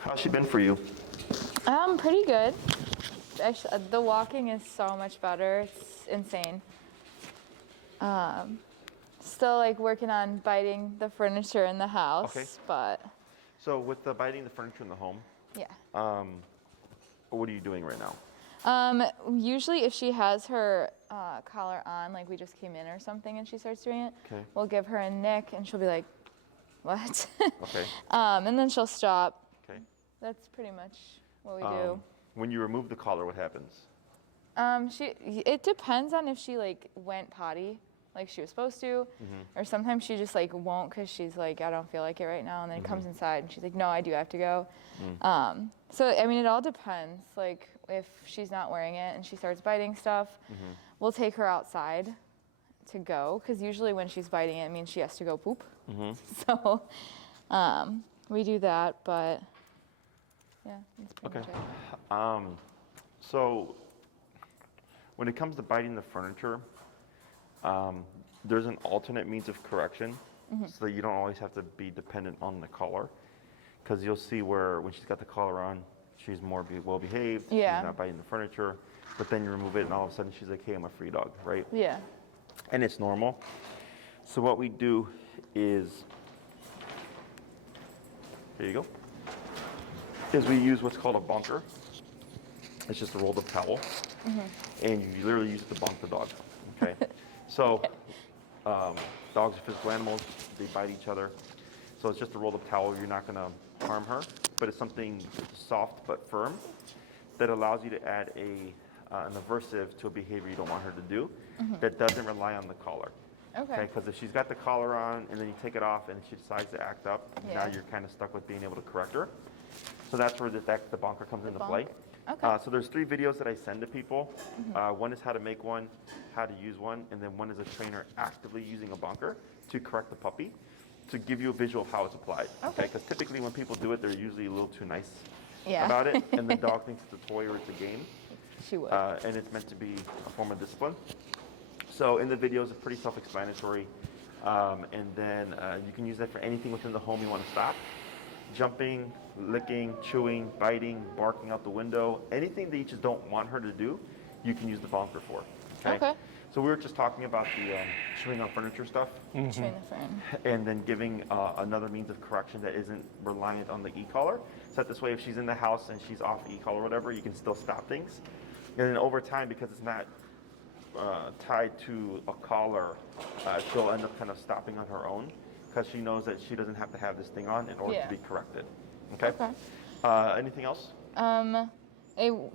How's she been for you? Pretty good. Actually, the walking is so much better. It's insane. Still like working on biting the furniture in the Okay. house, but So with the biting the furniture in the home, yeah. what are you doing right now? Usually if she has her collar on, like we just came in or something and she starts doing it, Okay. we'll give her a nick and she'll be like, what? Okay. And then she'll stop. Okay. That's pretty much what we do. When you remove the collar, what happens? It depends on if she like went potty like she was supposed to, or sometimes she just like won't because she's like, I don't feel like it right now, and then comes inside and she's like, no, I do have to go. So I mean, it all depends. Like if she's not wearing it and she starts biting stuff, we'll take her outside to go because usually when she's biting it means she has to go poop. So we do that, but yeah, that's pretty much it. So when it comes to biting the furniture, there's an alternate means of correction, so that you don't always have to be dependent on the collar. Because you'll see where when she's got the collar on, she's more well behaved. Yeah. She's not biting the furniture. But then you remove it, and all of a sudden she's like, "Hey, I'm a free dog," right? Yeah. And it's normal. So what we do is, here you go, is we use what's called a bunker. It's just a rolled up towel, and you literally use it to bunk the dog. Okay. So dogs are physical animals; they bite each other. So it's just a rolled up towel. You're not going to harm her, but it's something soft but firm that allows you to add an aversive to a behavior you don't want her to do that doesn't rely on the collar. Okay. Because if she's got the collar on and then you take it off and she decides to act up, now you're kind of stuck with being able to correct her. So that's where the bunker comes into play. Okay. So there's 3 videos that I send to people. One is how to make one, how to use one, and then one is a trainer actively using a bunker to correct the puppy to give you a visual of how it's applied. Okay. Because typically when people do it, they're usually a little too nice about it, and the dog thinks it's a toy or it's a game. She would. And it's meant to be a form of discipline. So in the videos, it's pretty self-explanatory. And then you can use that for anything within the home you want to stop. Jumping, licking, chewing, biting, barking out the window, anything that you just don't want her to do, you can use the bunker for. Okay. So we were just talking about the chewing on furniture stuff. Train the friend. And then giving another means of correction that isn't reliant on the e-collar. So that this way, if she's in the house and she's off e-collar or whatever, you can still stop things. And then over time, because it's not tied to a collar, she'll end up kind of stopping on her own because she knows that she doesn't have to have this thing on in order to be corrected. Okay? Anything else? I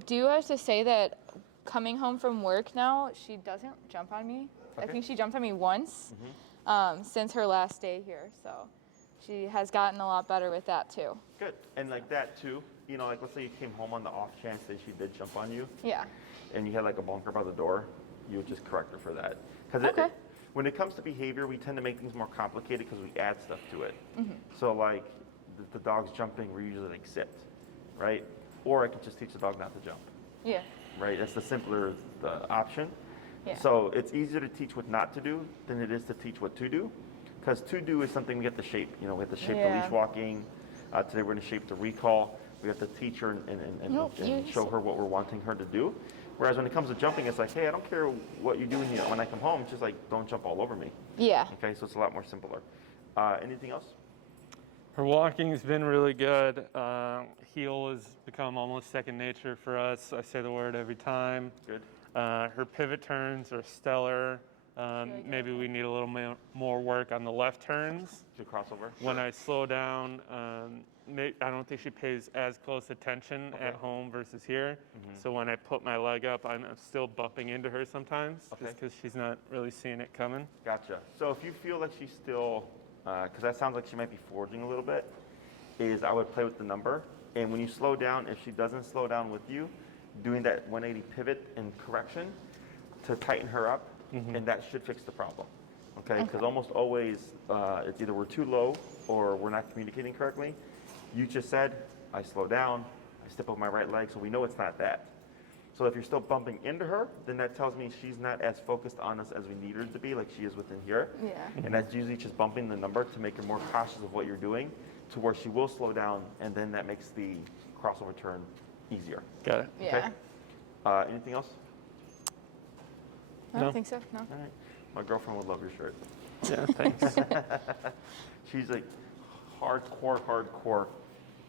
do have to say that coming home from work now, she doesn't jump on me. I think she jumped on me once since her last day here. So she has gotten a lot better with that too. Good. And like that too, you know, like let's say you came home on the off chance that she did jump on you. Yeah. And you had like a bunker by the door, you would just correct her for that. Because when it comes to behavior, we tend to make things more complicated because we add stuff to it. So like the dog's jumping, we usually like sit, right? Or I could just teach the dog not to jump. Yeah. Right? That's the simpler the option. Yeah. So it's easier to teach what not to do than it is to teach what to do. Because to do is something we have to shape. You know, we have to shape the leash walking. Today we're going to shape the recall. We have to teach her and show her what we're wanting her to do. Whereas when it comes to jumping, it's like, hey, I don't care what you do when I come home. It's just like, don't jump all over me. Yeah. Okay, so it's a lot more simpler. Anything else? Her walking's been really good. Heel has become almost second nature for us. I say the word every time. Good. Her pivot turns are stellar. Maybe we need a little more work on the left turns. To crossover? When I slow down, I don't think she pays as close attention at home versus here. So when I put my leg up, I'm still bumping into her sometimes just because she's not really seeing it coming. Gotcha. So if you feel like she's still, because that sounds like she might be forging a little bit, is I would play with the number. And when you slow down, if she doesn't slow down with you, doing that 180 pivot and correction to tighten her up, and that should fix the problem. Okay? Because almost always it's either we're too low or we're not communicating correctly. You just said, I slow down, I step up my right leg, so we know it's not that. So if you're still bumping into her, then that tells me she's not as focused on us as we need her to be, like she is within here. Yeah. And that's usually just bumping the number to make her more cautious of what you're doing, to where she will slow down, and then that makes the crossover turn easier. Got it. Yeah. Anything else? I No. don't think so. No. All right. My girlfriend would love your shirt. Yeah, thanks. She's like hardcore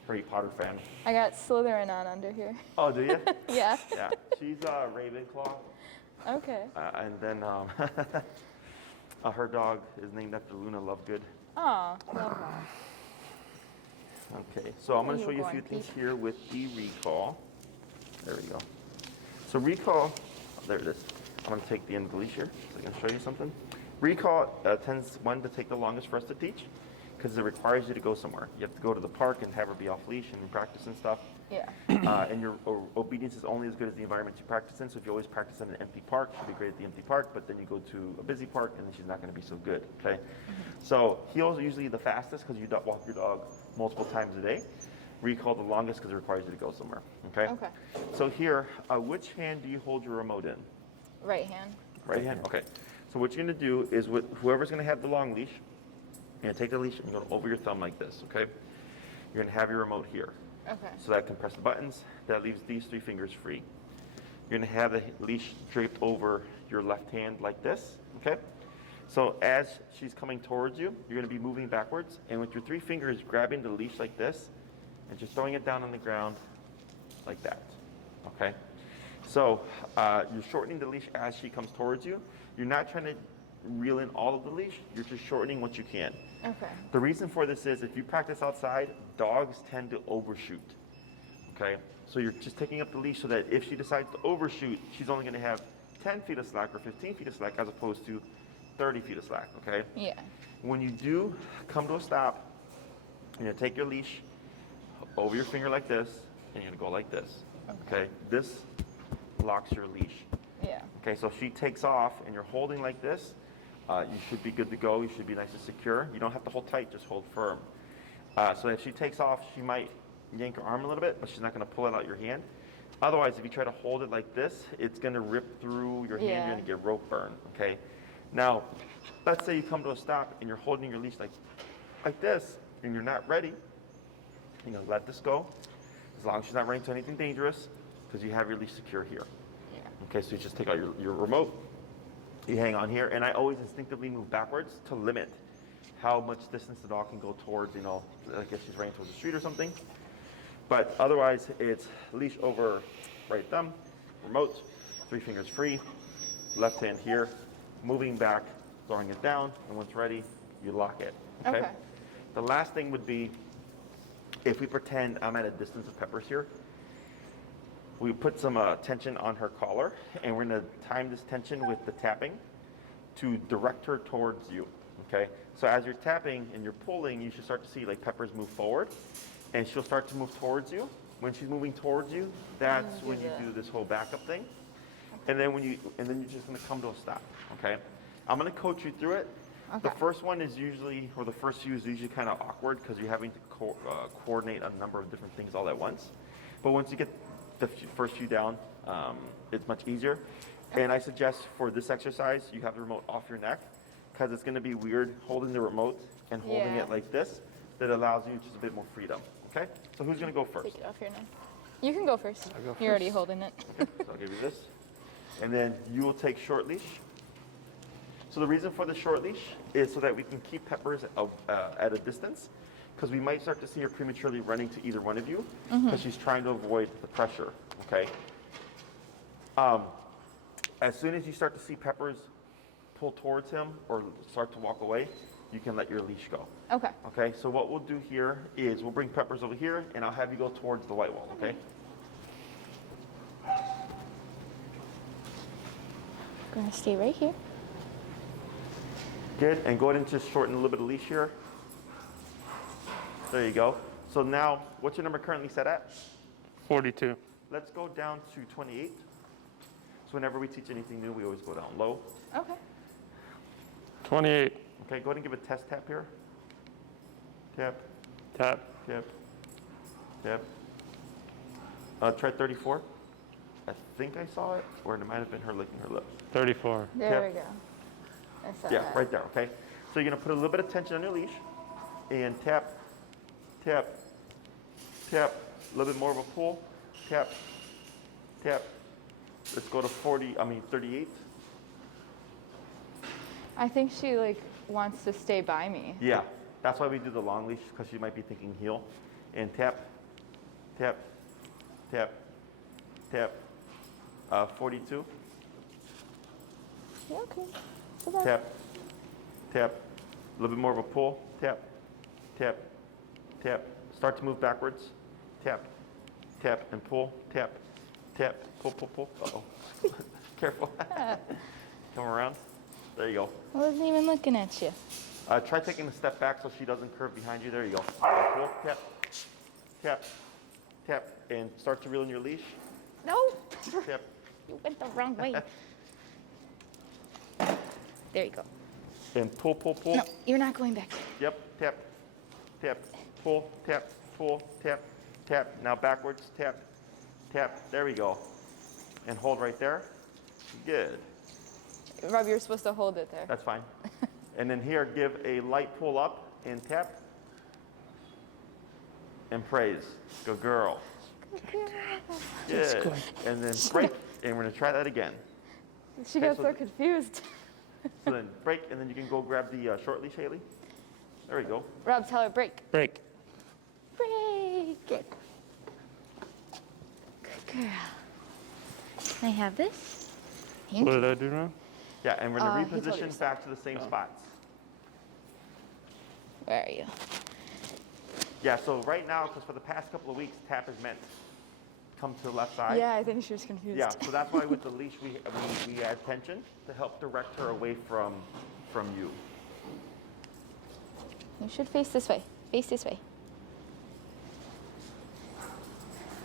Harry Potter fan. I got Slytherin on under here. Oh, do you? Yeah. Yeah. She's Ravenclaw. Okay. And then her dog is named after Luna Lovegood. Oh, love that. Okay, so I'm going to Where show you you a few going, things here with the recall. There we go. So recall, there it is. I'm going to take the end of the leash here, so I can show you something. Recall tends, one, to take the longest for us to teach, because it requires you to go somewhere. You have to go to the park and have her be off leash and practice and stuff. Yeah. And your obedience is only as good as the environment you practice in. So if you always practice in an empty park, she'll be great at the empty park, but then you go to a busy park and then she's not going to be so good, okay? So heel's usually the fastest because you walk your dog multiple times a day. Recall the longest because it requires you to go somewhere, okay? Okay. So here, which hand do you hold your remote in? Right hand. Right hand, okay. So what you're going to do is whoever's going to have the long leash, you're going to take the leash and you're going to over your thumb like this, okay? You're going to have your remote here. Okay. So that can press the buttons. That leaves these 3 fingers free. You're going to have the leash draped over your left hand like this, okay? So as she's coming towards you, you're going to be moving backwards, and with your 3 fingers grabbing the leash like this, and just throwing it down on the ground like that, okay? So you're shortening the leash as she comes towards you. You're not trying to reel in all of the leash. You're just shortening what you can. Okay. The reason for this is if you practice outside, dogs tend to overshoot, okay? So you're just taking up the leash so that if she decides to overshoot, she's only going to have 10 feet of slack or 15 feet of slack as opposed to 30 feet of slack, okay? Yeah. When you do come to a stop, you're going to take your leash over your finger like this, and you're going to go like this, okay? This locks your leash. Yeah. Okay, so if she takes off and you're holding like this, you should be good to go. You should be nice and secure. You don't have to hold tight, just hold firm. So if she takes off, she might yank her arm a little bit, but she's not going to pull it out your hand. Otherwise, if you try to hold it like this, it's going to rip through your hand. Yeah. You're going to get rope burn, okay? Now, let's say you come to a stop and you're holding your leash like this, and you're not ready. You're going to let this go, as long as she's not running to anything dangerous, because you have your leash secure here. Yeah. Okay, so you just take out your remote, you hang on here, and I always instinctively move backwards to limit how much distance the dog can go towards, like if she's running towards the street or something. But otherwise, it's leash over right thumb, remote, 3 fingers free, left hand here, moving back, throwing it down, and once ready, you lock it. Okay? The last thing would be, if we pretend I'm at a distance of Peppers here, we put some tension on her collar, and we're going to time this tension with the tapping to direct her towards you, okay? So as you're tapping and you're pulling, you should start to see like Peppers move forward, and she'll start to move towards you. When she's moving towards you, that's when you do this whole backup thing. And then you're just going to come to a stop, okay? I'm going to coach you through it. The first one is usually, or the first few is usually kind of awkward because you're having to coordinate a number of different things all at once. But once you get the first few down, it's much easier. And I suggest for this exercise, you have the remote off your neck because it's going to be weird holding the remote and holding it like this. That allows you just a bit more freedom, okay? So who's going to go first? Take it off your neck. You can go first. I'll go You're already first. holding it. Okay, so I'll give you this. And then you will take short leash. So the reason for the short leash is so that we can keep Peppers at a distance, because we might start to see her prematurely running to either one of you because she's trying to avoid the pressure, okay? As soon as you start to see Peppers pull towards him or start to walk away, you can let your leash go. Okay. Okay, so what we'll do here is we'll bring Peppers over here, and I'll have you go towards the white wall, okay? Gonna stay right here. Good, and go ahead and just shorten a little bit of leash here. There you go. So now, what's your number currently set at? 42. Let's go down to 28. So whenever we teach anything new, we always go down low. Okay. 28. Okay, go ahead and give a test tap here. Tap, Tap. tap, tap. Try 34. I think I saw it, or it might have been her licking her lips. 34. There Yep. we go. I saw Yeah, that. right there, okay? So you're gonna put a little bit of tension on your leash and tap, tap, tap, a little bit more of a pull, tap, tap. Let's go to 38. I think she like wants to stay by me. Yeah, that's why we do the long leash, because you might be thinking heel. And tap, tap, tap, tap, 42. Yeah, okay. So that's Tap, tap, a little bit more of a pull, tap, tap, tap. Start to move backwards, tap, tap, and pull, tap, tap, pull, pull, pull. Uh-oh. Careful. Come around. There you go. I wasn't even looking at you. Try taking a step back so she doesn't curve behind you. There you go. Pull, tap, tap, tap, and start to reel in your leash. No, Tap, you went the wrong way. There you go. and pull, pull, pull. No, you're not going back. Yep, tap, tap, pull, tap, tap. Now backwards, tap, tap. There we go. And hold right there. Good. Rob, you're supposed to hold it there. That's fine. And then here, give a light pull up and tap. And praise. Good girl. Good. And then break. And we're going to try that again. She Okay, got so- so confused. So then break, and then you can go grab the short leash, Haley. There we go. Rob, tell her break. Break. Break it. Good girl. Can I have this? Thank What you. did I do wrong? Yeah, and we're going He to told you reposition to back to the same spots. Where are you? Yeah, so right now, because for the past couple of weeks, tap is meant to come to the left side. Yeah, I think she was confused. Yeah, so that's why with the leash we add tension to help direct her away from you. You should face this way. Face this way.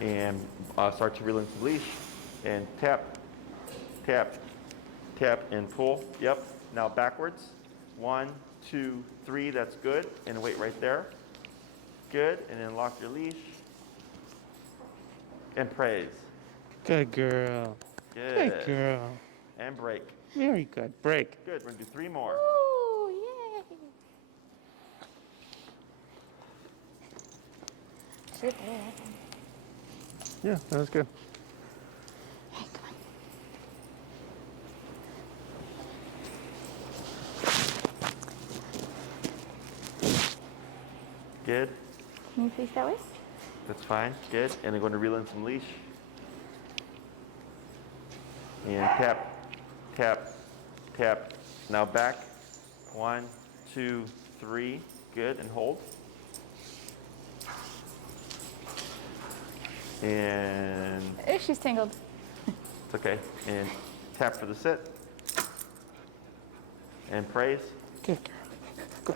And start to reel into the leash and tap, tap, tap, and pull. Yep. Now backwards. 1, 2, 3. That's good. And wait right there. Good. And then lock your leash. And praise. Good girl. Good. Good girl. And break. Very good. Break. Good. We're gonna do 3 more. Ooh, yay. Sit there. Yeah, that was good. Hey, come on. Good. Can you face that way? That's fine. Good. And then going to reel in some leash. And tap, tap, tap. Now back. 1, 2, 3. Good. And hold. And She's tangled. it's okay. And tap for the sit. And praise. Good girl. Good.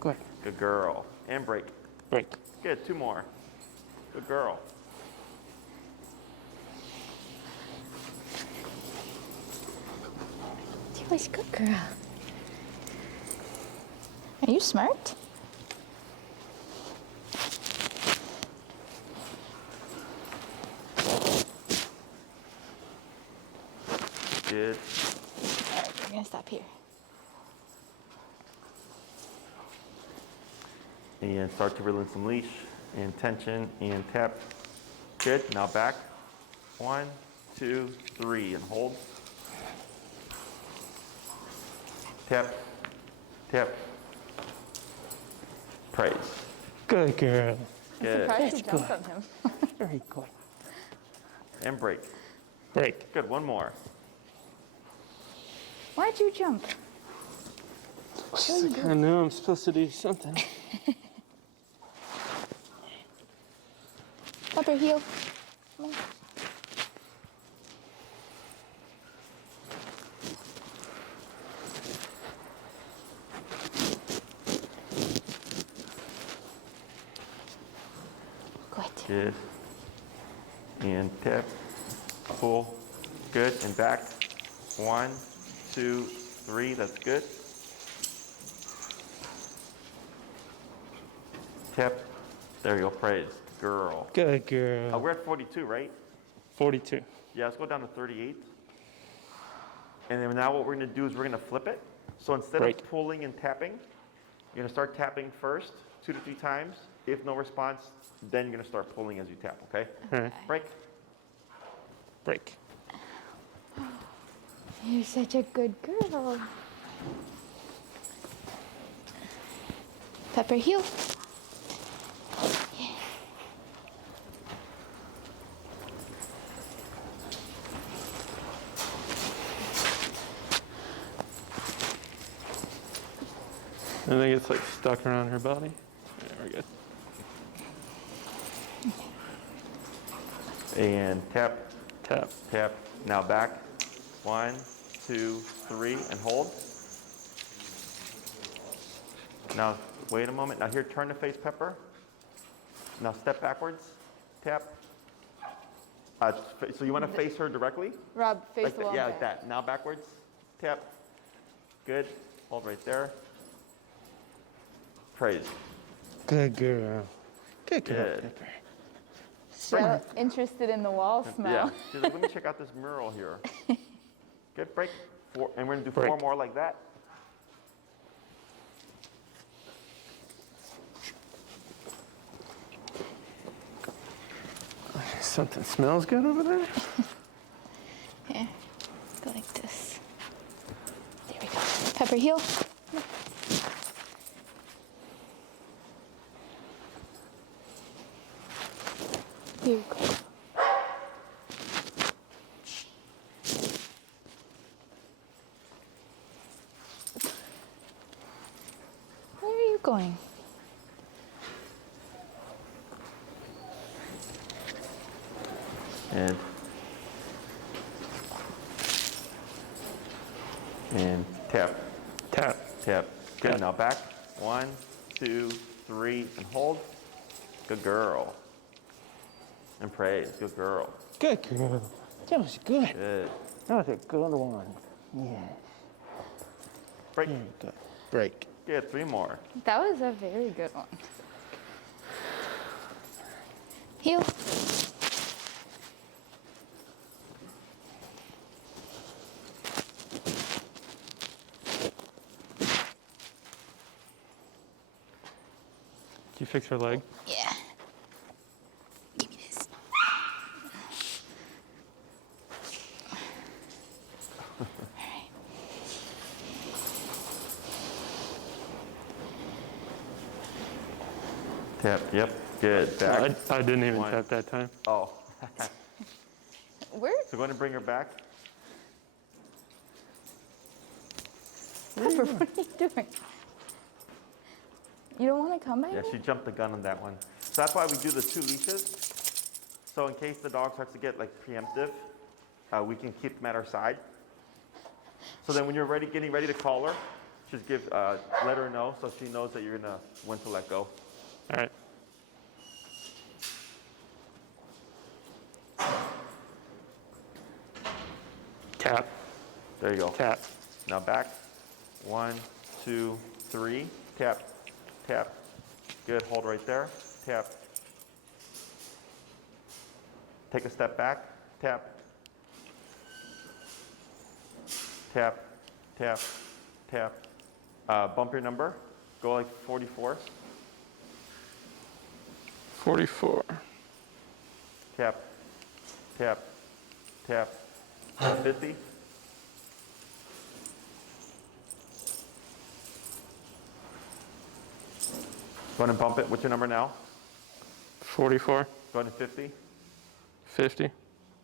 Good. Good girl. And break. Break. Good. 2 more. Good girl. She was a good girl. Are you smart? Good. All right, we're gonna stop here. And start to reel in some leash and tension and tap. Good. Now back. 1, 2, 3, and hold. Tap, tap. Praise. Good girl. I'm Good. surprised you That's jumped good. on him. Very good. And break. Break. Good. 1 more. Why'd you jump? I know I'm supposed to do something. Up her heel. Come on. Good. Good. And tap. Pull. Good. And back. 1, 2, 3. That's good. Tap. There you go. Praise. Girl. Good girl. We're at 42, right? 42. Yeah, let's go down to 38. And then now what we're gonna do is we're gonna flip it. So instead Break. of pulling and tapping, you're gonna start tapping first, 2 to 3 times. If no response, then you're gonna start pulling as you tap, okay? All right. Break. Break. You're such a good girl. Pepper, heel. Yeah. I think it's like stuck around her body. Yeah, we're good. And tap, Tap. tap. Now back. 1, 2, 3, and hold. Now, wait a moment. Now here, turn to face Pepper. Now step backwards. Tap. So you want to face her directly? Rob, face Like the that. wall. Yeah, like that. Now backwards. Tap. Good. Hold right there. Praise. Good girl. Good girl. Good. Pepper. So interested in the wall smell. Yeah. She's like, let me check out this mural here. Good. Break. 4, and we're going to do 4 Break. more like that. Something smells good over there. Here, go like this. There we go. Pepper, heel. Here you go. Where are you going? And tap, Tap. tap. Good. Tap. Now back. 1, 2, 3, and hold. Good girl. And praise. Good girl. Good girl. That was good. Good. That was a good one. Yeah. Break. Very good. Break. Good. 3 more. That was a very good one. Heel. Did you fix her leg? Yeah. Give me this. Tap. Yep. Good. Back. I didn't even 1. tap that time. Oh. Where? So go ahead and bring her back. Pepper, what are you doing? You don't want to come by Yeah, me? she jumped the gun on that one. So that's why we do the 2 leashes. So in case the dog starts to get like preemptive, we can keep them at our side. So then when you're ready, getting ready to call her, just let her know so she knows that you're gonna when to let go. All right. Tap. There you go. Tap. Now back. 1, 2, 3. Tap, tap. Good. Hold right there. Tap. Take a step back. Tap. Tap, tap, tap. Bump your number. Go like 44. 44. Tap, tap, tap. 50. Go ahead and bump it. What's your number now? 44. Go ahead and 50. 50.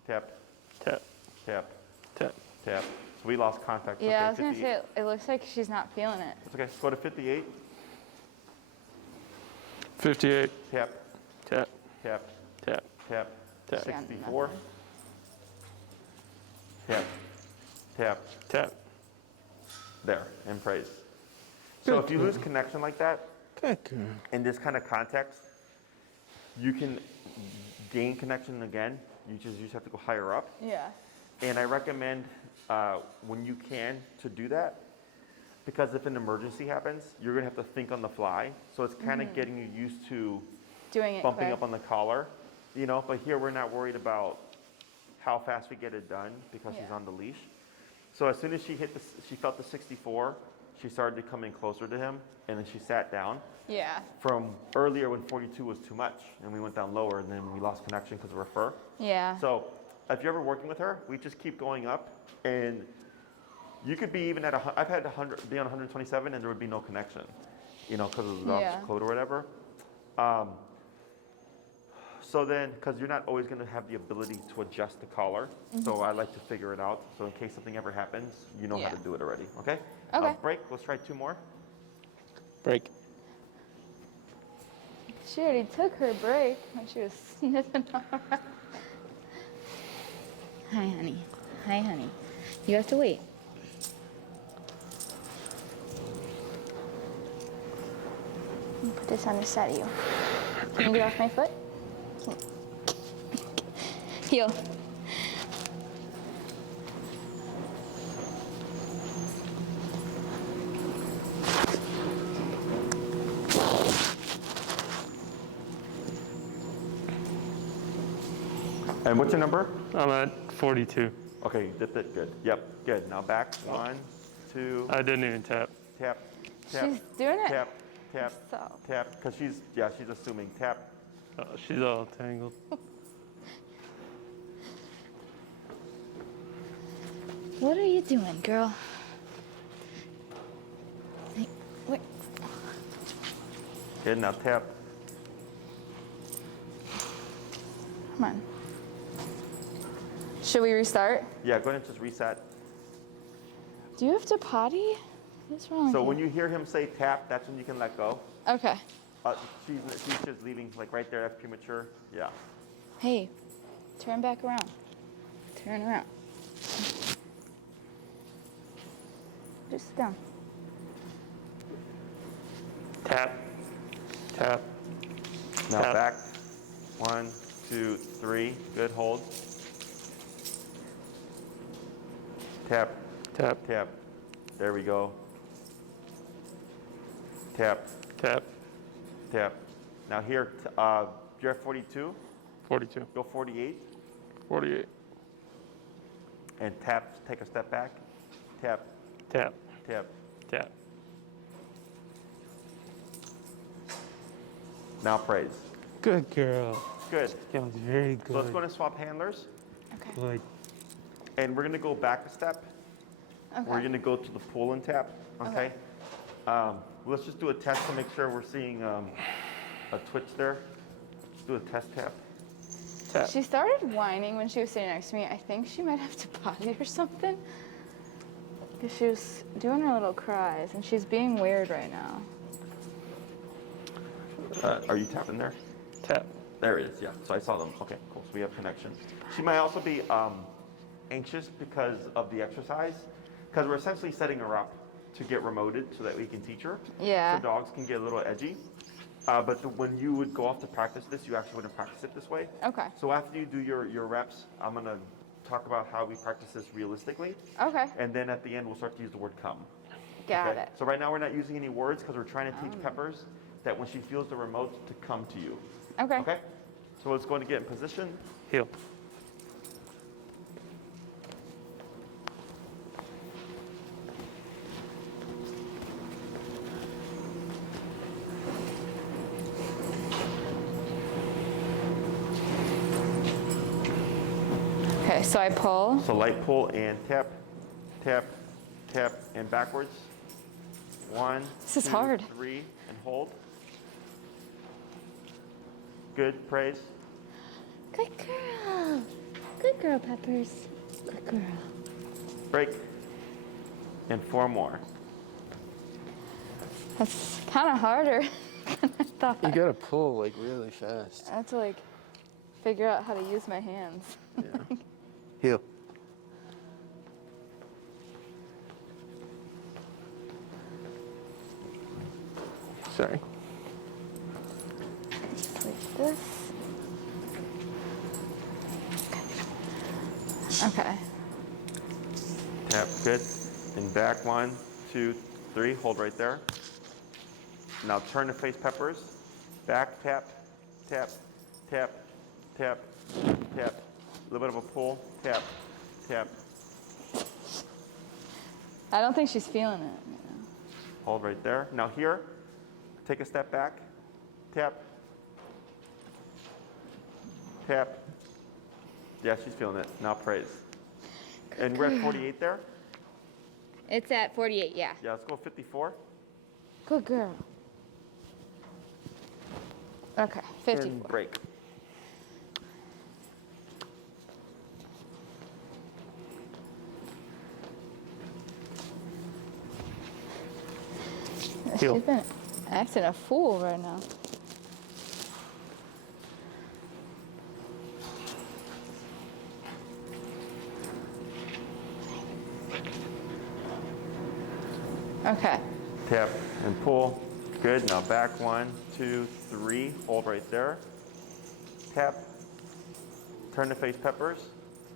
Tap, Tap. tap, Tap. tap. So we lost contact. Yeah, Okay, I was going to 58. say, it looks like she's not feeling it. It's okay. Go to 58. 58. Tap, Tap. tap, Tap. tap. Tap. She got 64. nothing. Tap, tap. Tap. There, and praise. So Good if you girl. lose connection like that, Good girl. in this kind of context, you can gain connection again. You just have to go higher up. Yeah. And I recommend when you can to do that, because if an emergency happens, you're gonna have to think on the fly. So it's kind of getting you used to Doing it bumping quick. up on the collar, you know. But here we're not worried about how fast we get it done because she's Yeah. on the leash. So as soon as she felt the 64, she started to come in closer to him, and then she sat down. Yeah. From earlier when 42 was too much, and we went down lower, and then we lost connection because of her fur. Yeah. So if you're ever working with her, we just keep going up, and you could be even at I've had 100 be on 127, and there would be no connection, you know, because of the dog's Yeah. coat or whatever. So then, because you're not always going to have the ability to adjust the collar, so I like to figure it out. So in case something ever happens, you know how to Yeah. do it already. Okay. Okay. Break. Let's try 2 more. Break. She already took her break when she was sniffing around. Hi, honey. Hi, honey. You have to wait. Let me put this on the side of you. Can you get off my foot? Heel. And what's your number? I'm at 42. Okay, dipped it. Good. Yep. Good. Now back. 1, 2. I didn't even tap. Tap. Tap. She's doing it. Tap. Tap. So. Tap. Because she's assuming. Tap. Oh, she's all tangled. What are you doing, girl? Hey, wait. Good. Now tap. Come on. Should we restart? Yeah. Go ahead and just reset. Do you have to potty? What's wrong? So with when you hear him say tap, that's when you can let go. Okay. She's just leaving like right there. That's premature. Yeah. Hey, turn back around. Turn around. Just sit down. Tap. Tap. Now Tap. back. 1, 2, 3. Good. Hold. Tap. Tap. Tap. There we go. Tap. Tap. Tap. Now here, you're at 42. 42. Go 48. 48. And tap. Take a step back. Tap. Tap. Tap. Tap. Now praise. Good girl. Good. That was very good. So let's go and swap handlers. Okay. Good. And we're going to go back a step. Okay. We're going to go to the pull and tap. Okay. Let's just do a test to make sure we're seeing a twitch there. Let's do a test tap. Tap. She started whining when she was sitting next to me. I think she might have to potty or something. Because she was doing her little cries, and she's being weird right now. Are you tapping there? Tap. There it is, yeah. So I saw them. Okay, cool. So we have connection. She might also be anxious because of the exercise, because we're essentially setting her up to get remoted so that we can teach her. Yeah. So dogs can get a little edgy. When you would go off to practice this, you actually wouldn't practice it this way. Okay. So after you do your reps, I'm going to talk about how we practice this realistically. Okay. And then at the end, we'll start to use the word come. Got Okay? it. So right now, we're not using any words because we're trying to teach Peppers that when she feels the remote to come to you. Okay. Okay? So let's go and get in position. Heel. Okay, so I pull. So light pull and tap, tap, tap, and backwards. 1, This is 2, hard. 3, and hold. Good, praise. Good girl. Good girl, Peppers. Good girl. Break. And 4 more. That's kind of harder than I thought. You gotta pull like really fast. I have to like figure out how to use my hands. Yeah. Heel. Sorry. Like this. Okay. Tap, good. And back, 1, 2, 3. Hold right there. Now turn to face Peppers. Back, tap, tap, tap, tap, tap, little bit of a pull, tap, tap. I don't think she's feeling it. Hold right there. Now here, take a step back, tap, tap. Yeah, she's feeling it. Now praise. And we're at 48 there? It's at 48, yeah. Yeah, let's go 54. Good girl. Okay, 54. And break. She's been acting a fool right now. Okay. Tap and pull. Good. Now back 1, 2, 3. Hold right there. Tap. Turn to face peppers.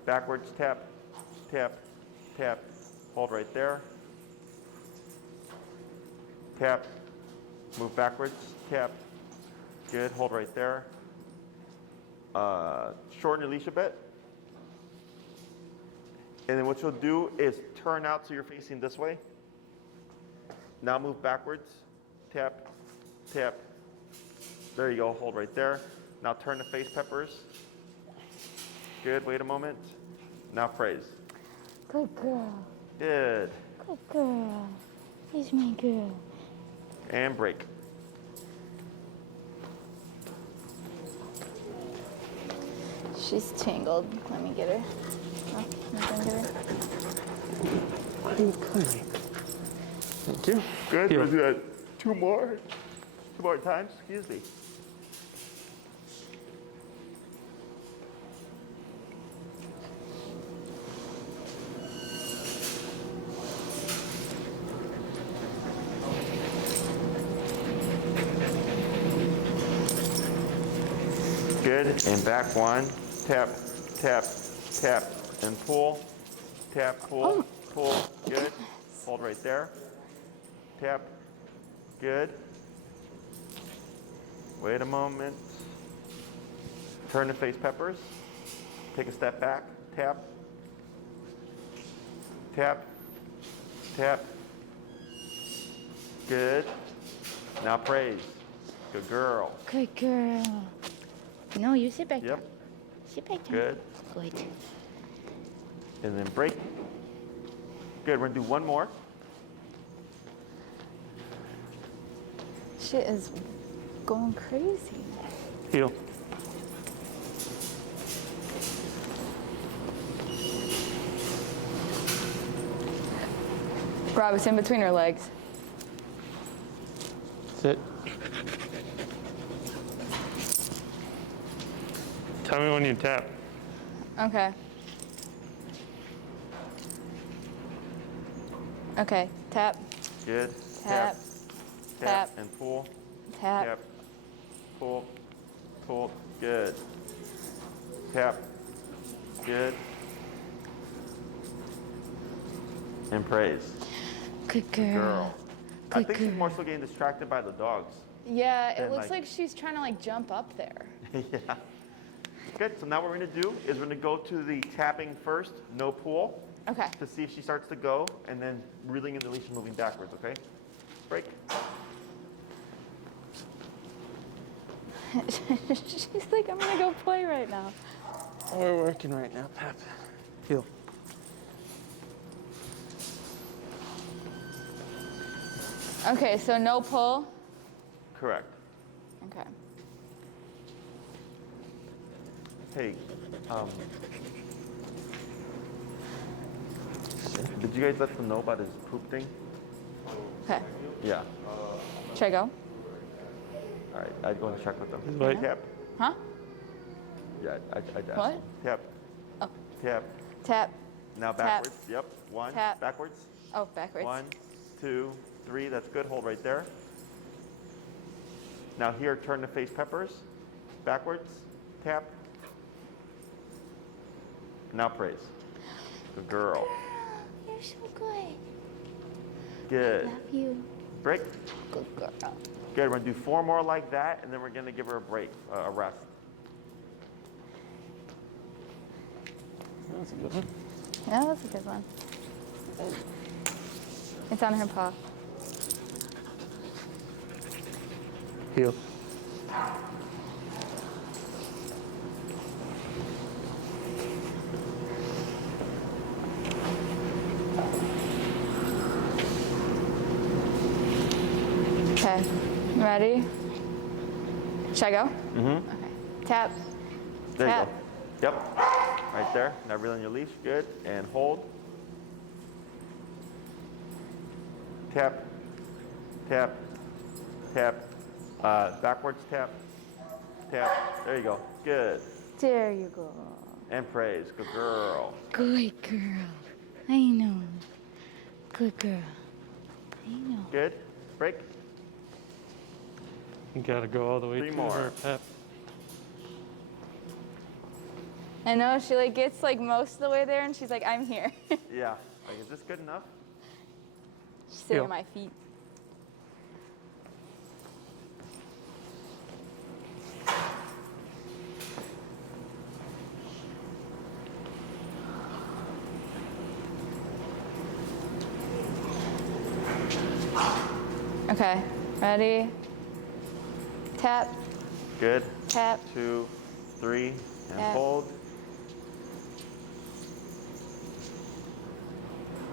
Backwards. Tap. Tap. Tap. Hold right there. Tap. Move backwards. Tap. Good. Hold right there. Shorten your leash a bit. And then what you'll do is turn out so you're facing this way. Now move backwards. Tap, tap. There you go. Hold right there. Now turn to face peppers. Good. Wait a moment. Now praise. Good girl. Good. Good girl. He's my girl. And break. She's tangled. Let me get her. Oh, let me get her. Thank you. Good. We'll do that 2 more. 2 more times. Excuse me. Good. And back 1. Tap, tap, tap, and pull. Tap, pull, pull. Good. Hold right there. Tap. Good. Wait a moment. Turn to face peppers. Take a step back. Tap. Tap. Tap. Good. Now praise. Good girl. Good girl. No, you sit back Yep. down. Sit back down. Good. Good. And then break. Good. We're going to do 1 more. She is going crazy. Heel. Rob, it's in between her legs. Sit. Tell me when you tap. Okay. Okay. Tap. Good. Tap. Tap. And pull. Tap. Tap. Pull. Pull. Good. Tap. Good. And praise. Good girl. Girl. I Good think she's girl. more so getting distracted by the dogs. Yeah, it And, looks like- like she's trying to like jump up there. Yeah. Good. So now what we're going to do is we're going to go to the tapping first, no pull, Okay. to see if she starts to go, and then reeling in the leash and moving backwards, okay? Break. She's like, I'm gonna go play right now. We're working right now, Pep. Heel. Okay, so no pull. Correct. Okay. Hey, did you guys let them know about his poop thing? Okay. Yeah. Should I go? All right, I'd go and check with them. What? Tap. Huh? Yeah, I'd ask. What? Tap. Oh. Tap. Tap. Now Tap. backwards. Yep. 1. Tap. Backwards. Oh, backwards. 1, 2, 3. That's good. Hold right there. Now here, turn to face peppers. Backwards. Tap. Now praise. Good girl. You're so good. Good. Love you. Break. Good girl. Good. We're gonna do 4 more like that, and then we're gonna give her a break, a rest. That's a good one. That was a good one. It's on her paw. Heel. Okay, ready? Should I go? Mm-hmm. Okay. Tap. There Tap. you go. Yep. Right there. Now reel in your leash. Good. And hold. Tap. Tap. Tap. Backwards tap. Tap. There you go. Good. There you go. And praise. Good girl. Good girl. I know. Good girl. I know. Good. Break. You gotta go all the way 3 to more. her, Pep. I know, she like gets like most of the way there and she's like, I'm here. Yeah. Like, is this good enough? She's sitting Heel. at my feet. Okay, ready? Tap, Good. tap, 2, 3, and Tap. hold.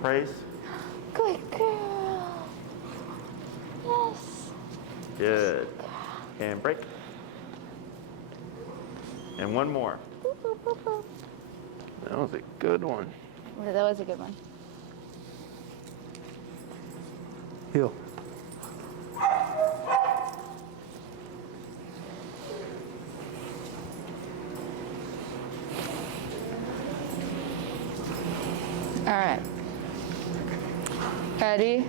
Praise. good girl. Yes. Good. And break. And one more. Boop, boop, boop, boop. That was a good one. That was a good one. Heel. All right. Ready?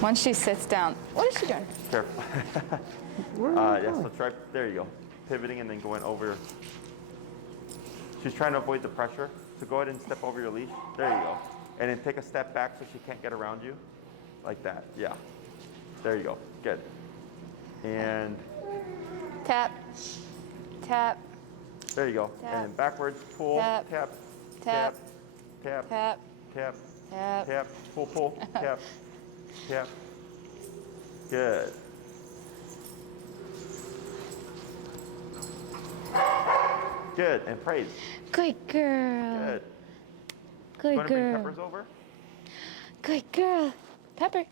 Once she sits down, what is she doing? Careful. Where are you Yeah, going? so try, there you go. Pivoting and then going over. She's trying to avoid the pressure. So go ahead and step over your leash. There you go. And then take a step back so she can't get around you. Like that. Yeah. There you go. Good. And Tap, tap, there you go. Tap. And then backwards, pull, Tap. tap, tap, tap, tap, tap, tap. tap, pull, tap, tap. Good. Good. And praise. Good girl. Good. Good Want to bring girl. Peppers over? Good girl. Pepper,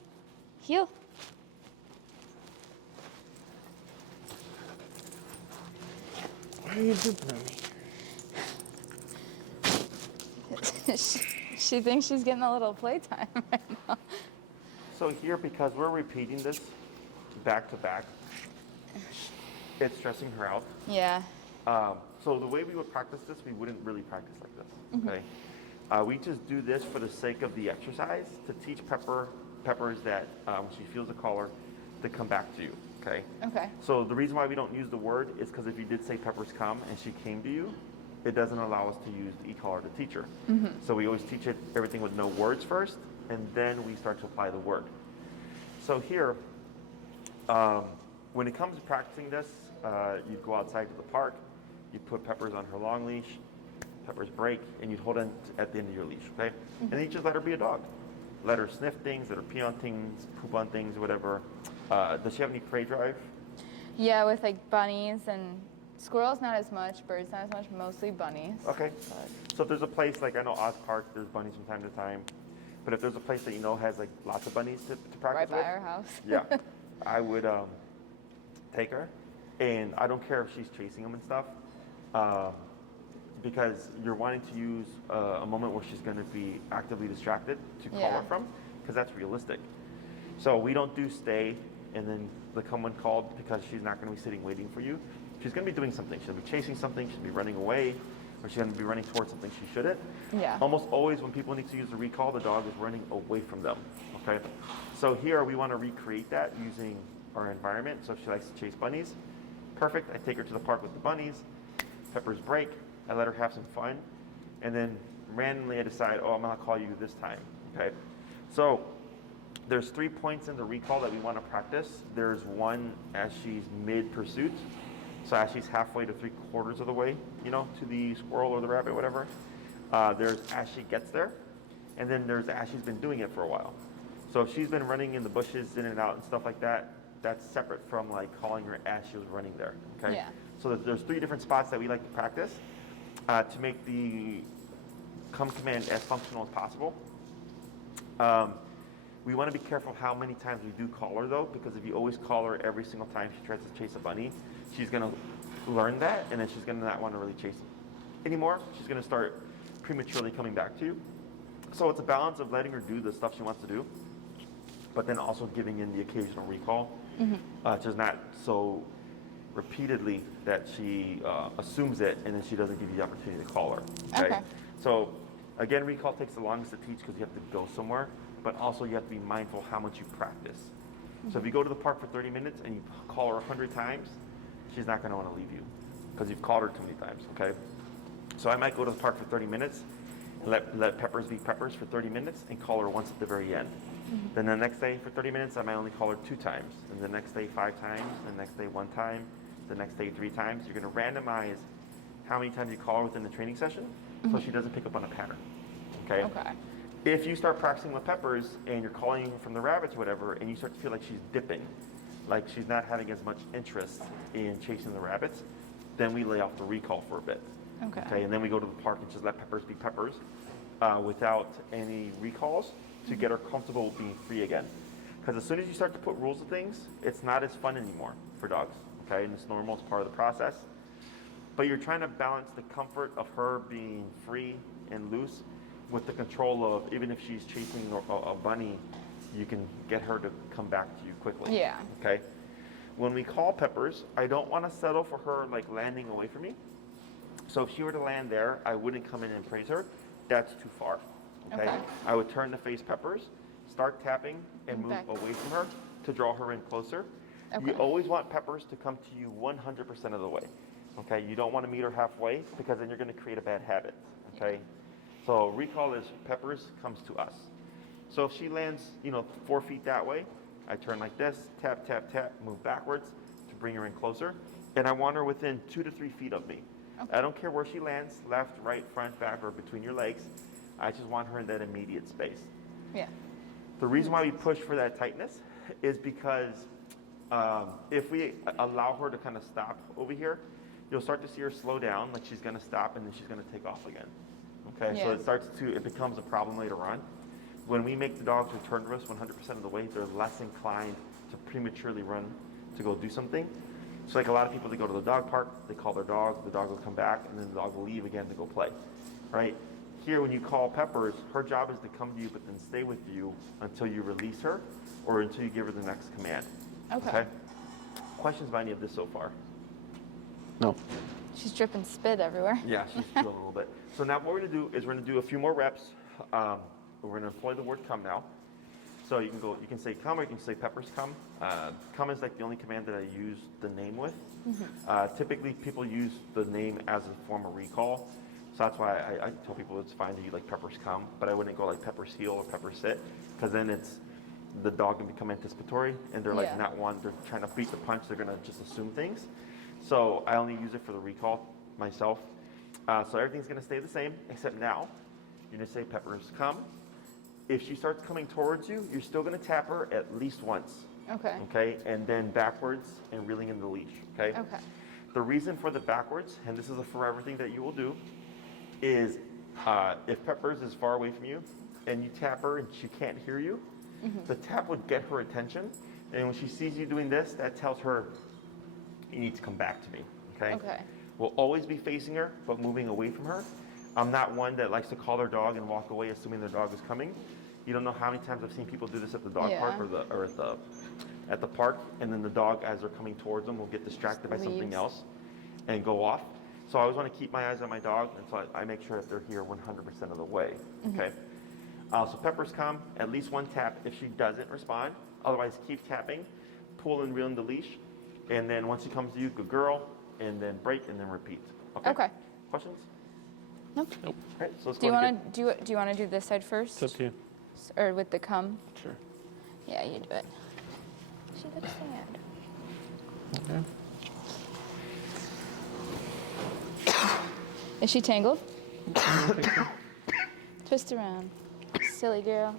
heel. Why are you jumping on me? She thinks she's getting a little playtime right now. So here, because we're repeating this back to back, it's stressing her out. Yeah. So the way we would practice this, we wouldn't really practice like this, okay? We just do this for the sake of the exercise to teach Peppers that when she feels a collar, to come back to you, okay? Okay. So the reason why we don't use the word is because if you did say Peppers come and she came to you, it doesn't allow us to use the e-collar to teach her. So we always teach it everything with no words first, and then we start to apply the word. So here, when it comes to practicing this, you'd go outside to the park, you put Peppers on her long leash, Peppers break, and you'd hold on at the end of your leash, okay? And then you just let her be a dog. Let her sniff things, let her pee on things, poop on things, whatever. Does she have any prey drive? Yeah, with like bunnies and squirrels, not as much. Birds, not as much. Mostly bunnies. Okay. So if there's a place, like I know Oz Park, there's bunnies from time to time. But if there's a place that you know has like lots of bunnies to practice Right by with, our house. yeah, I would take her. And I don't care if she's chasing them and stuff. Because you're wanting to use a moment where she's going to be actively distracted to call Yeah. her from, because that's realistic. So we don't do stay and then become when called, because she's not going to be sitting waiting for you. She's going to be doing something. She'll be chasing something, she'll be running away, or she's going to be running towards something she shouldn't. Yeah. Almost always when people need to use the recall, the dog is running away from them, okay? So here we want to recreate that using our environment. So if she likes to chase bunnies, perfect. I take her to the park with the bunnies, Peppers break, I let her have some fun, and then randomly I decide, oh, I'm gonna call you this time, okay? So there's 3 points in the recall that we want to practice. There's one as she's mid-pursuit, So as she's halfway to 3/4 of the way, to the squirrel or the rabbit, whatever, there's as she gets there, and then there's as she's been doing it for a while. So if she's been running in the bushes in and out and stuff like that, that's separate from like calling her as she was running there. Okay. Yeah. So there's 3 different spots that we like to practice to make the come command as functional as possible. We want to be careful how many times we do call her though, because if you always call her every single time she tries to chase a bunny, she's going to learn that, and then she's going to not want to really chase anymore. She's going to start prematurely coming back to you. So it's a balance of letting her do the stuff she wants to do, but then also giving in the occasional recall, just not so repeatedly that she assumes it and then she doesn't give you the opportunity to call her. Okay. So again, recall takes the longest to teach because you have to go somewhere, but also you have to be mindful how much you practice. So if you go to the park for 30 minutes and you call her 100 times, she's not going to want to leave you because you've called her too many times. Okay. So I might go to the park for 30 minutes and let Peppers be Peppers for 30 minutes and call her once at the very end. Then the next day for 30 minutes, I might only call her 2 times. And the next day 5 times, the next day 1 time, the next day 3 times. You're going to randomize how many times you call her within the training session so she doesn't pick up on a pattern. Okay? If you start practicing with Peppers and you're calling from the rabbits or whatever, and you start to feel like she's dipping, like she's not having as much interest in chasing the rabbits, then we lay off the recall for a bit. Okay, and then we go to the park and just let Peppers be Peppers without any recalls to get her comfortable being free again. Because as soon as you start to put rules to things, it's not as fun anymore for dogs. Okay, and it's normal, it's part of the process. But you're trying to balance the comfort of her being free and loose with the control of, even if she's chasing a bunny, you can get her to come back to you quickly. Yeah. Okay. When we call Peppers, I don't want to settle for her like landing away from me. So if she were to land there, I wouldn't come in and praise her. That's too far. Okay. I would turn to face Peppers, start tapping, and move away from her to draw her in closer. You always want Peppers to come to you 100% of the way. Okay. You don't want to meet her halfway because then you're going to create a bad habit. Okay. So recall is Peppers comes to us. So if she lands, 4 feet that way, I turn like this, tap, tap, tap, move backwards to bring her in closer. And I want her within 2 to 3 feet of me. I don't care where she lands, left, right, front, back, or between your legs. I just want her in that immediate space. Yeah. The reason why we push for that tightness is because if we allow her to kind of stop over here, you'll start to see her slow down, like she's going to stop and then she's going to take off again. Okay, so it becomes a problem later on. When we make the dogs return to us 100% of the way, they're less inclined to prematurely run to go do something. So like a lot of people, they go to the dog park, they call their dog, the dog will come back, and then the dog will leave again to go play, right? Here, when you call Peppers, her job is to come to you, but then stay with you until you release her or until you give her the next command. Okay? Questions about any of this so far? No. She's dripping spit everywhere. Yeah, she's feeling a little bit. So now what we're going to do is we're going to do a few more reps. We're going to employ the word come now. So you can say come or you can say Peppers come. Come is like the only command that I use the name with. Typically people use the name as a form of recall. So that's why I tell people it's fine to use like Peppers come, but I wouldn't go like Peppers heel or Peppers sit, because then the dog can become anticipatory and they're like they're trying to beat the punch, they're going to just assume things. So I only use it for the recall myself. So everything's going to stay the same, except now you're going to say Peppers come. If she starts coming towards you, you're still going to tap her at least once. Okay, and then backwards and reeling in the leash. Okay. The reason for the backwards, and this is a forever thing that you will do, is if Peppers is far away from you and you tap her and she can't hear you, the tap would get her attention, and when she sees you doing this, that tells her you need to come back to me. Okay. We'll always be facing her, but moving away from her. I'm not one that likes to call their dog and walk away assuming their dog is coming. You don't know how many times I've seen people do this at the dog park or at the park, and then the dog, as they're coming towards them, will get distracted by something else and go off. So I always want to keep my eyes on my dog, and so I make sure that they're here 100% of the way. Okay. So Peppers come, at least one tap if she doesn't respond. Otherwise, keep tapping, pull and reel in the leash, and then once she comes to you, good girl, and then break and then repeat. Okay. Questions? Nope. All right, so let's Do you go want to do you want to do this side first? It's up to you. Or with the come? Sure. Yeah, you do it. She looks sad. Okay. Is she tangled? Twist around. Silly girl.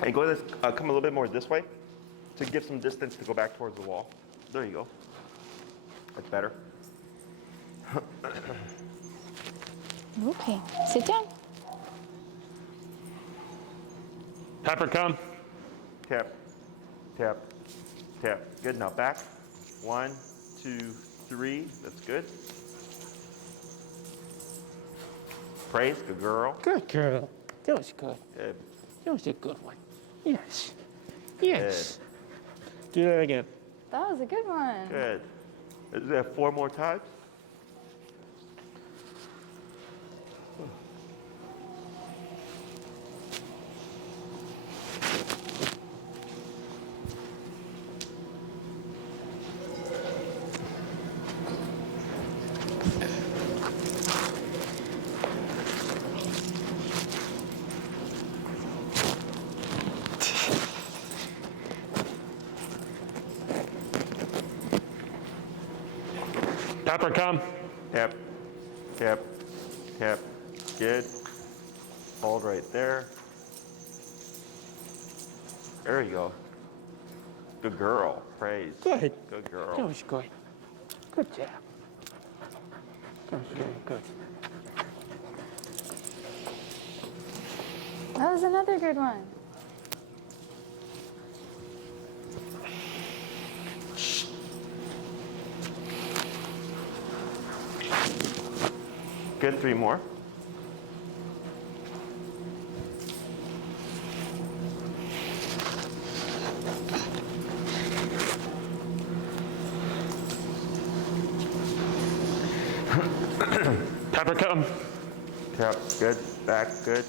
Hey, go this, come a little bit more this way to give some distance to go back towards the wall. There you go. That's better. Okay, sit down. Pepper, come. Tap, tap, tap. Good, now back. 1, 2, 3, that's good. Praise, good girl. Good girl. That was good. Good. That was a good one. Yes. Yes. Do that again. That was a good one. Good. Is that 4 more times? Pepper, come. Tap, tap, tap. Good. Hold right there. There you go. Good girl. Praise. Good. Good That girl. was good. Good job. That was very good. That was another good one. Good, 3 more. Pepper, come. Tap, good. Back, good.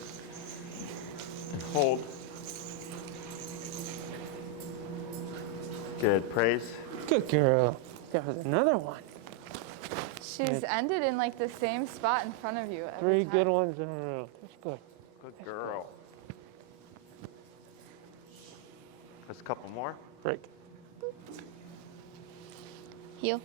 And hold. Good, praise. Good girl. That was another one. She's ended in like the same spot in front of you every 3 time. good ones in a row. That's good. Good girl. Just a couple more. Break. Heel.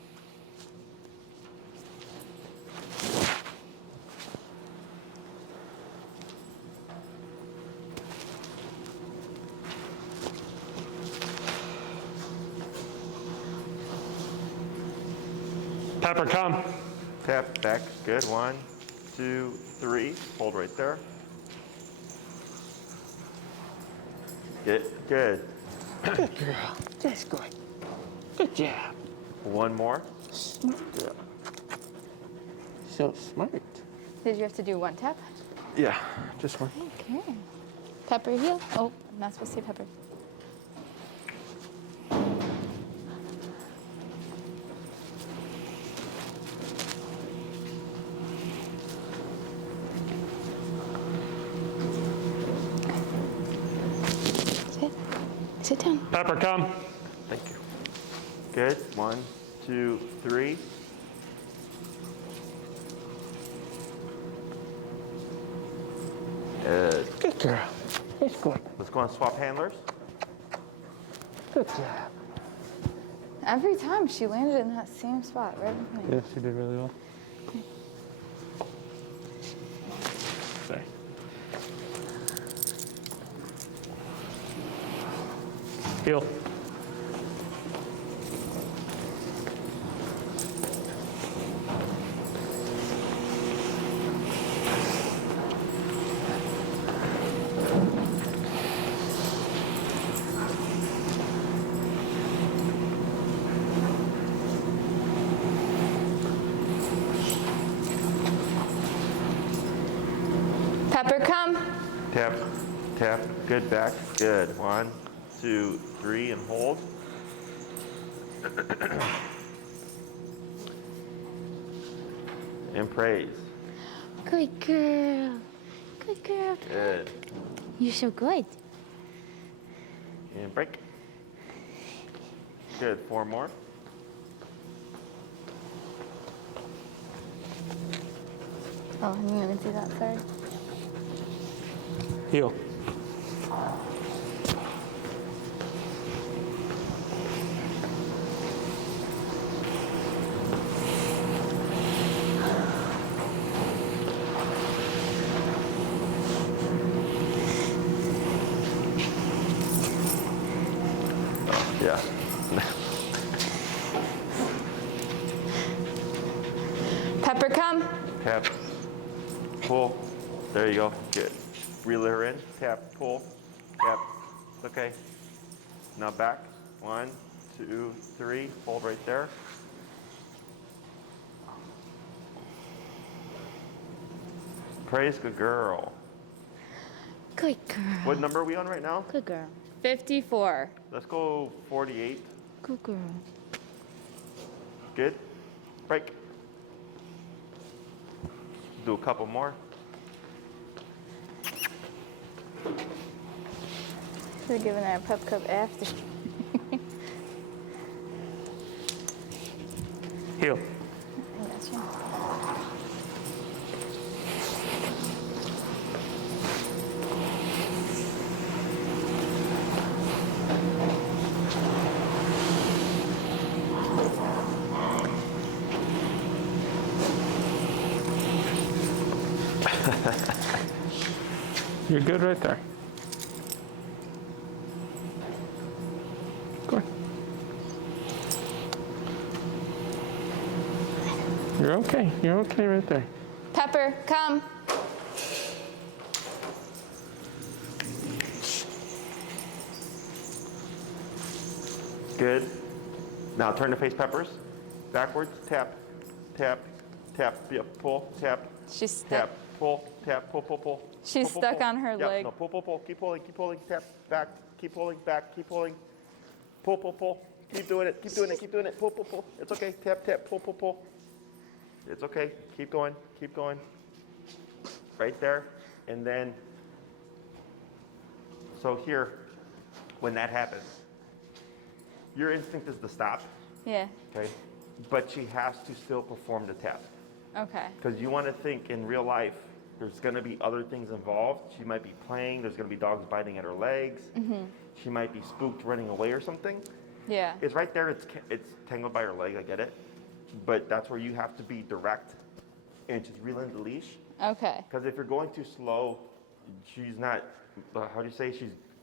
Pepper, come. Tap, back, good. 1, 2, 3. Hold right there. Good, good. Good girl. That's good. Good job. 1 more. Smart girl. So smart. Did you have to do 1 tap? Yeah, just 1. Okay. Pepper, heel. Oh, I'm not supposed to say pepper. Sit. Sit down. Pepper, come. Thank you. Good. 1, 2, 3. Good. Good girl. That's good. Let's go and swap handlers. Good job. Every time she landed in that same spot, right in front of you. Yeah, she did really well. Sorry. Heel. Pepper, come. Tap, tap. Good, back. Good. 1, 2, 3, and hold. And praise. Good girl. Good girl. Good. You're so good. And break. Good. 4 more. Oh, you didn't see that, sorry. Heel. Yeah. Pepper, come. Tap, pull. There you go. Good. Reel her in. Tap, pull, tap. Okay. Now back. 1, 2, 3. Hold right there. Praise, good girl. Good girl. What number are we on right now? Good girl. 54. Let's go 48. Good girl. Good. Break. Do a couple more. We're giving her a pep cup after. Heel. Gotcha. You're good right there. Go on. You're okay. You're okay right there. Pepper, come. Good. Now turn to face Peppers. Backwards. Tap, tap, tap. Yep. Pull. Tap. She's stuck. Tap. Pull. Tap. Pull. Pull. Pull. She's Pull, pull, stuck pull. on her Yep, leg. No. Pull. Pull. Pull. Keep pulling. Keep pulling. Tap. Back. Keep pulling. Back. Keep pulling. Pull. Pull. Pull. Keep doing it. Keep doing it. Keep doing it. Pull. Pull. Pull. It's okay. Tap. Tap. Pull. Pull. Pull. It's okay. Keep going. Keep going. Right there. And then, so here, when that happens, your instinct is to stop, Yeah. okay? But she has to still perform the tap. Okay. Because you want to think in real life, there's going to be other things involved. She might be playing. There's going to be dogs biting at her legs. She might be spooked running away or something. Yeah. It's right there. It's tangled by her leg. I get it. But that's where you have to be direct and just reel in the leash. Okay. Because if you're going too slow, she's not, how do you say,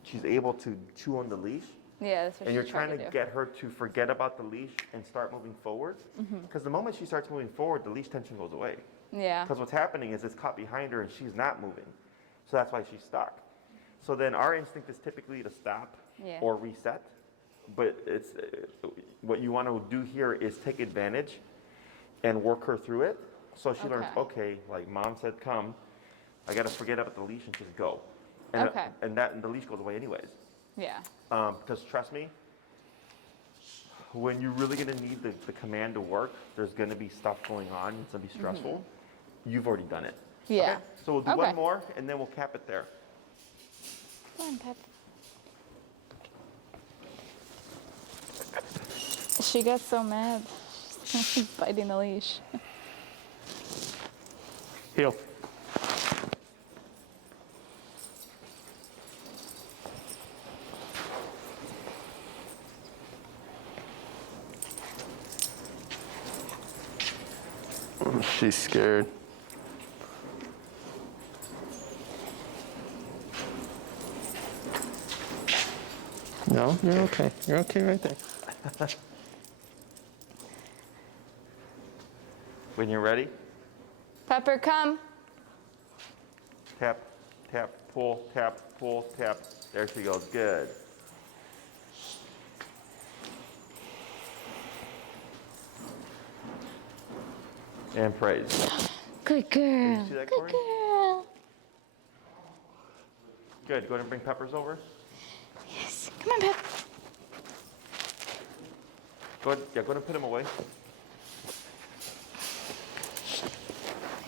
she's able to chew on the leash. Yeah, that's what And you're she's trying to do. get her to forget about the leash and start moving forward. Because the moment she starts moving forward, the leash tension goes away. Yeah. Because what's happening is it's caught behind her and she's not moving. So that's why she's stuck. So then our instinct is typically to stop Yeah. or reset. But it's what you want to do here is take advantage and work her through it. So she learns, okay, like mom said, come. I got to forget about the leash and just go. And, Okay. And the leash goes away anyways. Yeah. Because trust me, when you're really going to need the command to work, there's going to be stuff going on. It's going to be stressful. You've already done it. Yeah. Okay? So we'll do Okay. one more, and then we'll cap it there. Come on, Pep. She gets so mad. She's biting the leash. Heel. She's scared. No, you're okay. You're okay right there. When you're ready, Pepper, come. tap, tap, pull, tap, pull, tap. There she goes. Good. And praise. Good girl. see that, Good Corey? girl. Good. Go ahead and bring Peppers over. Yes. Come on, Pep. Go ahead. Yeah, go ahead and put him away.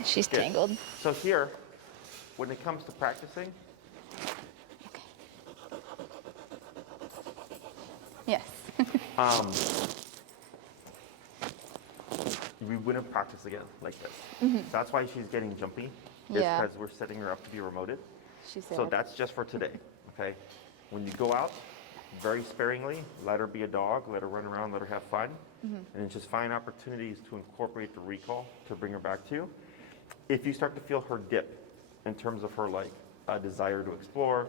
She's Good. tangled. So here, when it comes to practicing, Okay. Yes. we wouldn't practice again like this. That's why she's getting jumpy. It's Yeah. because we're setting her up to be remoted. She said. So that's just for today, okay? When you go out, very sparingly, let her be a dog, let her run around, let her have fun, and then just find opportunities to incorporate the recall to bring her back to you. If you start to feel her dip in terms of her like desire to explore,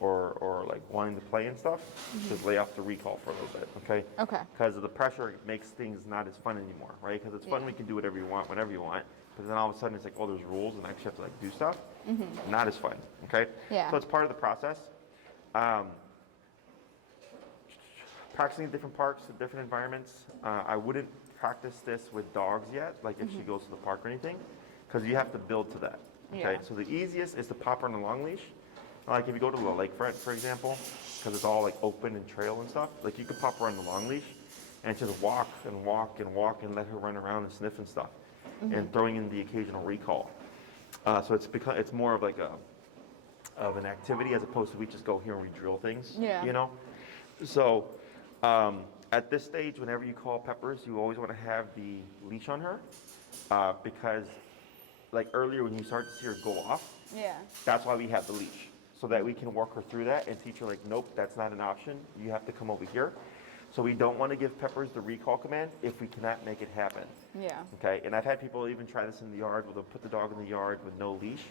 or like wanting to play and stuff, just lay off the recall for a little bit, okay? Okay. Because of the pressure, it makes things not as fun anymore, right? Because it's fun, we can do whatever you want, whenever you want. But then all of a sudden, it's like, oh, there's rules, and I actually have to like do stuff. Not as fun, okay? Yeah. So it's part of the process. Practicing in different parks, in different environments. I wouldn't practice this with dogs yet, like if she goes to the park or anything, because you have to build to that. Okay, Yeah. so the easiest is to pop her on a long leash. Like if you go to the lakefront, for example, because it's all like open and trail and stuff, like you could pop her on the long leash and just walk and walk and walk and let her run around and sniff and stuff, and throwing in the occasional recall. So it's more of like of an activity as opposed to we just go here and we drill things. Yeah. You know, so at this stage, whenever you call Peppers, you always want to have the leash on her because like earlier when you start to see her go off, Yeah. that's why we have the leash, so that we can walk her through that and teach her like, nope, that's not an option. You have to come over here. So we don't want to give Peppers the recall command if we cannot make it happen. Yeah. Okay, and I've had people even try this in the yard where they'll put the dog in the yard with no leash,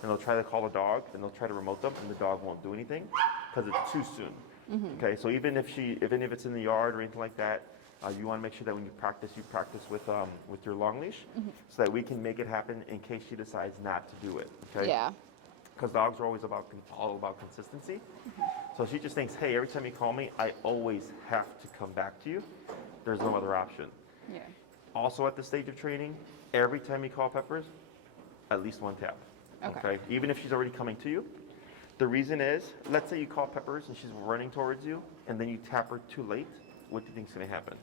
and they'll try to call a dog, and they'll try to remote them, and the dog won't do anything because it's too soon. Okay, so even if it's in the yard or anything like that, you want to make sure that when you practice with your long leash, so that we can make it happen in case she decides not to do it. Okay. Yeah. Because dogs are always all about consistency. So she just thinks, hey, every time you call me, I always have to come back to you. There's no other option. Yeah. Also at the stage of training, every time you call Peppers, at least one tap. Okay. Even if she's already coming to you. The reason is, let's say you call Peppers and she's running towards you, and then you tap her too late. What do you think's going to happen?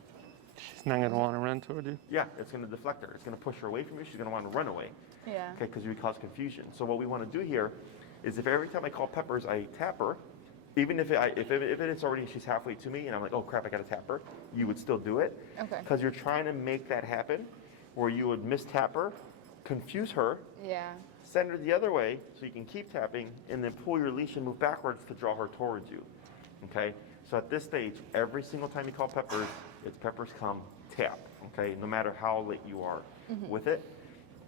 She's not going to want to run toward you. Yeah, it's going to deflect her. It's going to push her away from you. She's going to want to run away. Yeah. Okay, because you cause confusion. So what we want to do here is if every time I call Peppers, I tap her, even if it's already, she's halfway to me, and I'm like, oh crap, I got to tap her, you would still do it. Okay. Because you're trying to make that happen, where you would mistap her, confuse her, Yeah. send her the other way so you can keep tapping, and then pull your leash and move backwards to draw her towards you. Okay? So at this stage, every single time you call Peppers, it's Peppers come, tap. Okay? No matter how late you are with it,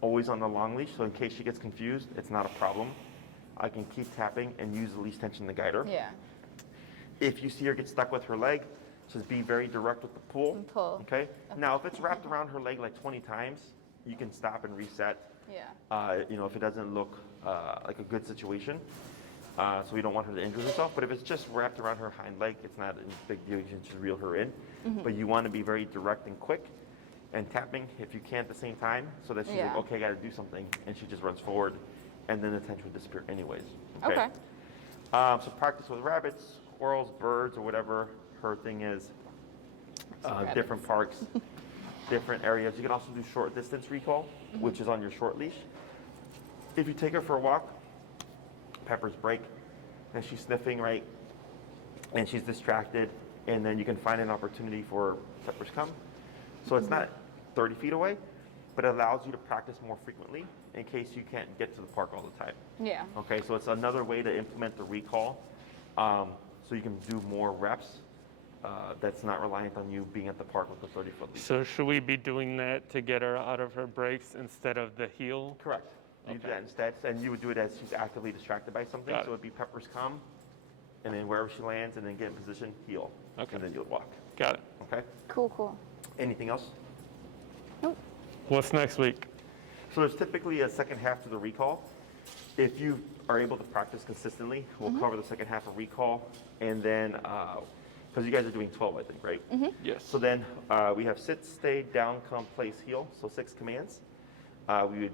always on the long leash, so in case she gets confused, it's not a problem. I can keep tapping and use the leash tension to guide her. Yeah. If you see her get stuck with her leg, just be very direct with the pull. And pull. Okay? Now, if it's wrapped around her leg like 20 times, you can stop and reset. Yeah. If it doesn't look like a good situation. So we don't want her to injure herself. But if it's just wrapped around her hind leg, it's not a big deal. You can just reel her in. But you want to be very direct and quick and tapping if you can at the same time, so that she's like, Yeah. okay, I got to do something. And she just runs forward. And then the tension would disappear anyways. Okay. So practice with rabbits, squirrels, birds, or whatever her thing is. Different parks, different areas. You can also do short distance recall, which is on your short leash. If you take her for a walk, Peppers break, and she's sniffing, right? And she's distracted, and then you can find an opportunity for Peppers come. So it's not 30 feet away, but it allows you to practice more frequently in case you can't get to the park all the time. Yeah. Okay, so it's another way to implement the recall, so you can do more reps. That's not reliant on you being at the park with the 30-foot leash. So should we be doing that to get her out of her breaks instead of the heel? Correct. You do Okay. that instead, and you would do it as she's actively distracted by something. Got it. So it'd be Peppers come, and then wherever she lands, and then get in position, heel, Okay. and then you'll walk. Got it. Okay. Cool. Anything else? What's next week? So there's typically a second half to the recall. If you are able to practice consistently, we'll cover the second half of recall, and then because you guys are doing 12, I think, right? Yes. So then we have sit, stay, down, come, place, heel. So 6 commands. We would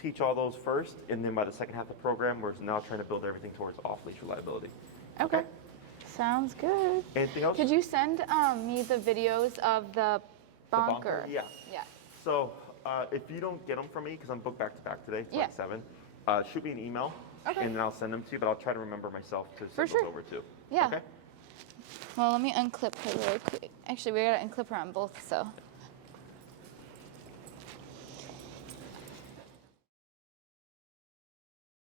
teach all those first, and then by the second half of the program, we're now trying to build everything towards off-leash reliability. Okay. Sounds good. Anything else? Could you send me the videos of the bonker? Yeah. Yeah. So if you don't get them from me, because I'm booked back to back today, Yeah. 7, shoot me an email, Okay. and then I'll send them to you. But I'll try to remember myself to For send sure. those over too. Yeah. Okay. Well, let me unclip her really quick. Actually, we gotta unclip her on both, so.